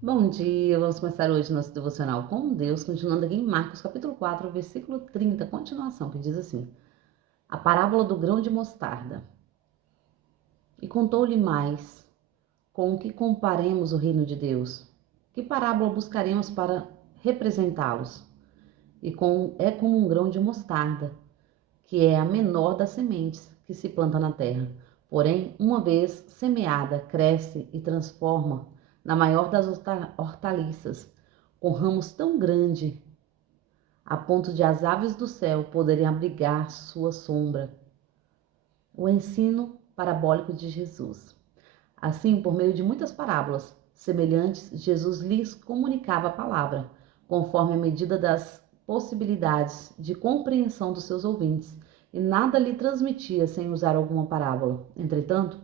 Bom dia, vamos começar hoje nosso devocional com Deus, continuando aqui em Marcos capítulo 4, versículo 30, continuação, que diz assim: a parábola do grão de mostarda. E contou-lhe mais, com o que comparemos o reino de Deus? Que parábola buscaremos para representá-los? É como um grão de mostarda, que é a menor das sementes que se planta na terra. Porém, uma vez semeada, cresce e transforma na maior das hortaliças, com ramos tão grandes a ponto de as aves do céu poderem abrigar sua sombra. O ensino parabólico de Jesus. Assim, por meio de muitas parábolas semelhantes, Jesus lhes comunicava a palavra, conforme a medida das possibilidades de compreensão dos seus ouvintes, e nada lhe transmitia sem usar alguma parábola. Entretanto,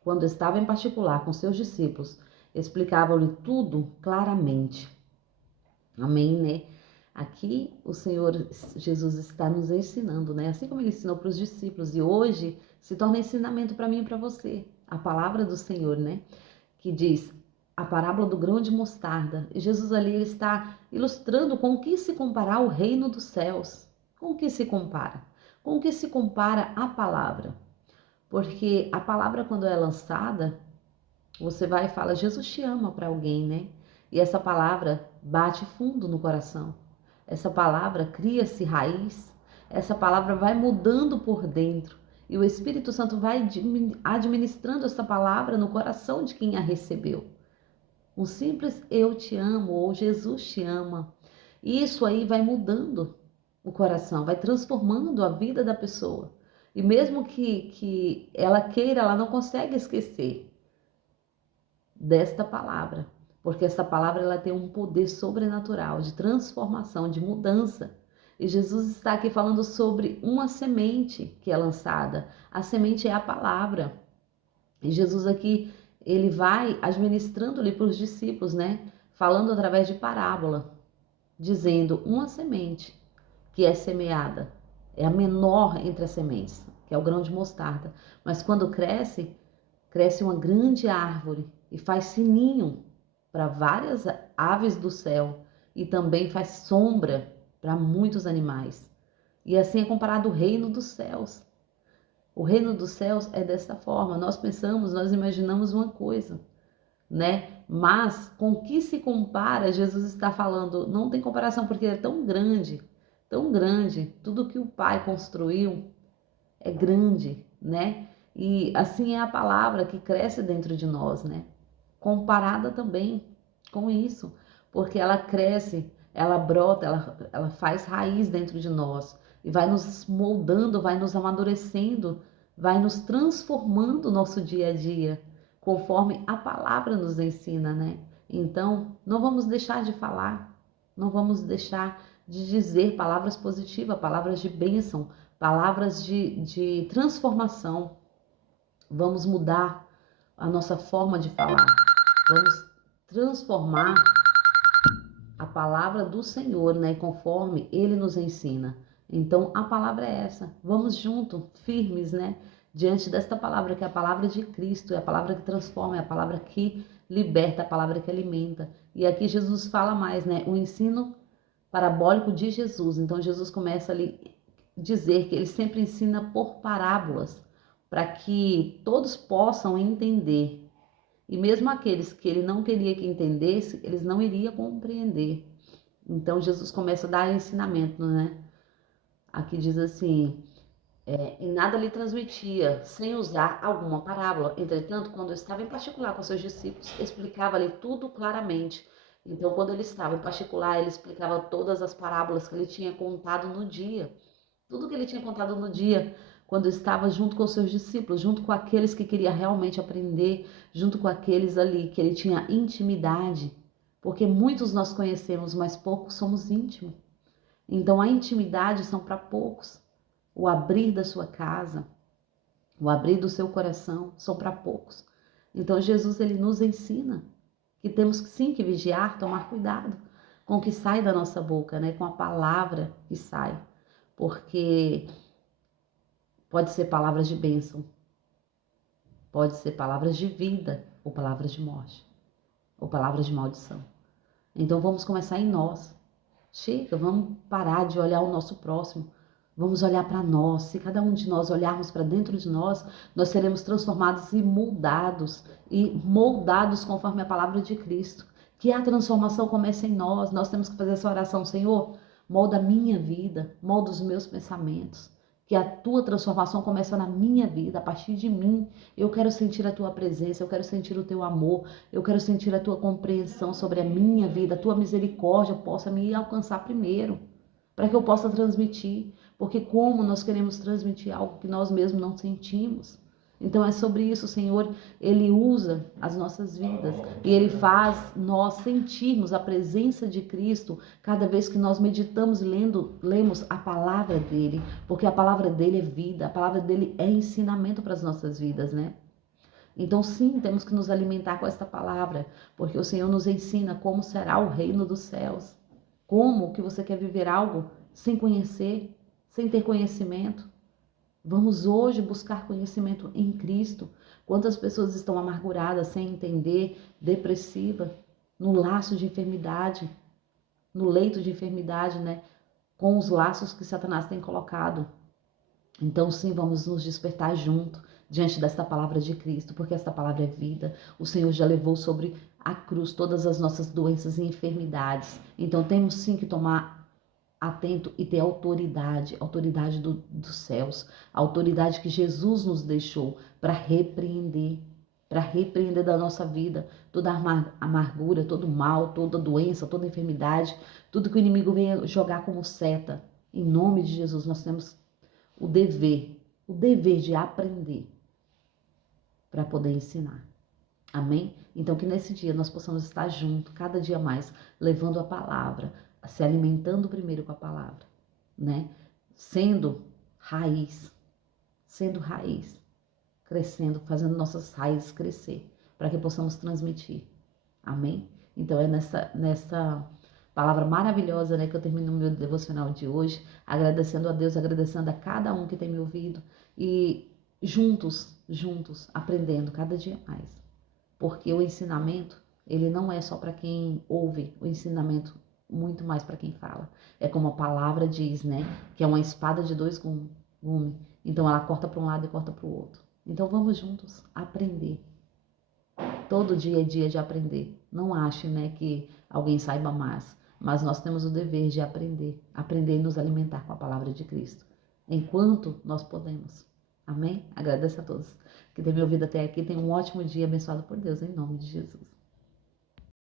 quando estava em particular com seus discípulos, explicava-lhe tudo claramente. Amém, né? Aqui o Senhor Jesus está nos ensinando, né? Assim como ele ensinou para os discípulos, e hoje se torna ensinamento para mim e para você. A palavra do Senhor, né? Que diz a parábola do grão de mostarda. E Jesus ali ele está ilustrando com o que se comparar o reino dos céus. Com o que se compara? Com o que se compara a palavra? Porque a palavra, quando é lançada, você vai e fala, Jesus te ama para alguém, né? E essa palavra bate fundo no coração. Essa palavra cria-se raiz. Essa palavra vai mudando por dentro. E o Espírito Santo vai administrando essa palavra no coração de quem a recebeu. Um simples eu te amo ou Jesus te ama. E isso aí vai mudando o coração, vai transformando a vida da pessoa. E mesmo que ela queira, ela não consegue esquecer desta palavra, porque essa palavra ela tem um poder sobrenatural de transformação, de mudança. E Jesus está aqui falando sobre uma semente que é lançada. A semente é a palavra. E Jesus aqui, ele vai administrando-lhe para os discípulos, né? Falando através de parábola, dizendo uma semente que é semeada, é a menor entre as sementes, que é o grão de mostarda. Mas quando cresce, cresce uma grande árvore e faz sininho para várias aves do céu e também faz sombra para muitos animais. E assim é comparado o reino dos céus. O reino dos céus é desta forma. Nós pensamos, nós imaginamos uma coisa, né? Mas com o que se compara, Jesus está falando, não tem comparação porque é tão grande, tão grande. Tudo que o Pai construiu é grande, né? E assim é a palavra que cresce dentro de nós, né? Comparada também com isso, porque ela cresce, ela brota, ela faz raiz dentro de nós e vai nos moldando, vai nos amadurecendo, vai nos transformando o nosso dia a dia, conforme a palavra nos ensina, né? Então, não vamos deixar de falar, não vamos deixar de dizer palavras positivas, palavras de bênção, palavras de transformação. Vamos mudar a nossa forma de falar. Vamos transformar a palavra do Senhor, né, conforme ele nos ensina. Então, a palavra é essa. Vamos junto, firmes, né, diante desta palavra, que é a palavra de Cristo, é a palavra que transforma, é a palavra que liberta, a palavra que alimenta. E aqui Jesus fala mais, né, o ensino parabólico de Jesus. Então, Jesus começa ali dizer que ele sempre ensina por parábolas, para que todos possam entender. E mesmo aqueles que ele não queria que entendesse, eles não iriam compreender. Então Jesus começa a dar ensinamento, né? Aqui diz assim, em nada lhe transmitia, sem usar alguma parábola. Entretanto, quando estava em particular com seus discípulos, explicava-lhe tudo claramente. Então, quando ele estava em particular, ele explicava todas as parábolas que ele tinha contado no dia. Tudo que ele tinha contado no dia, quando estava junto com os seus discípulos, junto com aqueles que queria realmente aprender, junto com aqueles ali que ele tinha intimidade, porque muitos nós conhecemos, mas poucos somos íntimos. Então a intimidade são para poucos. O abrir da sua casa, o abrir do seu coração são para poucos. Então Jesus ele nos ensina que temos sim que vigiar, tomar cuidado com o que sai da nossa boca, né? Com a palavra que sai, porque pode ser palavras de bênção, pode ser palavras de vida ou palavras de morte. ou palavras de maldição. Então vamos começar em nós. Chega, vamos parar de olhar o nosso próximo. Vamos olhar para nós. Se cada um de nós olharmos para dentro de nós, nós seremos transformados e moldados conforme a palavra de Cristo. Que a transformação comece em nós. Nós temos que fazer essa oração, Senhor, molda a minha vida, molda os meus pensamentos. Que a tua transformação comece na minha vida, a partir de mim. Eu quero sentir a tua presença, eu quero sentir o teu amor, eu quero sentir a tua compreensão sobre a minha vida, a tua misericórdia possa me alcançar primeiro, para que eu possa transmitir. Porque como nós queremos transmitir algo que nós mesmos não sentimos? Então é sobre isso, o Senhor, Ele usa as nossas vidas e Ele faz nós sentirmos a presença de Cristo cada vez que nós meditamos e lemos a palavra dEle, porque a palavra dEle é vida, a palavra dEle é ensinamento para as nossas vidas, né? Então sim, temos que nos alimentar com esta palavra, porque o Senhor nos ensina como será o reino dos céus. Como que você quer viver algo sem conhecer, sem ter conhecimento? Vamos hoje buscar conhecimento em Cristo. Quantas pessoas estão amarguradas, sem entender, depressiva, no laço de enfermidade, no leito de enfermidade, né? Com os laços que Satanás tem colocado. Então sim, vamos nos despertar junto diante desta palavra de Cristo, porque esta palavra é vida. O Senhor já levou sobre a cruz todas as nossas doenças e enfermidades. Então temos sim que tomar atento e ter autoridade dos céus, a autoridade que Jesus nos deixou para repreender da nossa vida toda amargura, todo mal, toda doença, toda enfermidade, tudo que o inimigo vem jogar como seta. Em nome de Jesus, nós temos o dever de aprender para poder ensinar. Amém? Então que nesse dia nós possamos estar juntos, cada dia mais, levando a palavra, se alimentando primeiro com a palavra, né? Sendo raiz, crescendo, fazendo nossas raízes crescer, para que possamos transmitir. Amém? Então é nessa palavra maravilhosa, né, que eu termino o meu devocional de hoje, agradecendo a Deus, agradecendo a cada um que tem me ouvido e juntos, aprendendo cada dia mais. Porque o ensinamento, ele não é só para quem ouve, o ensinamento muito mais para quem fala. É como a palavra diz, né? Que é uma espada de dois gumes. Então ela corta para um lado e corta para o outro. Então vamos juntos aprender. Todo dia é dia de aprender. Não ache, né, que alguém saiba mais. Mas nós temos o dever de aprender e nos alimentar com a palavra de Cristo. Enquanto nós podemos. Amém? Agradeço a todos que têm me ouvido até aqui. Tenham um ótimo dia abençoado por Deus, em nome de Jesus.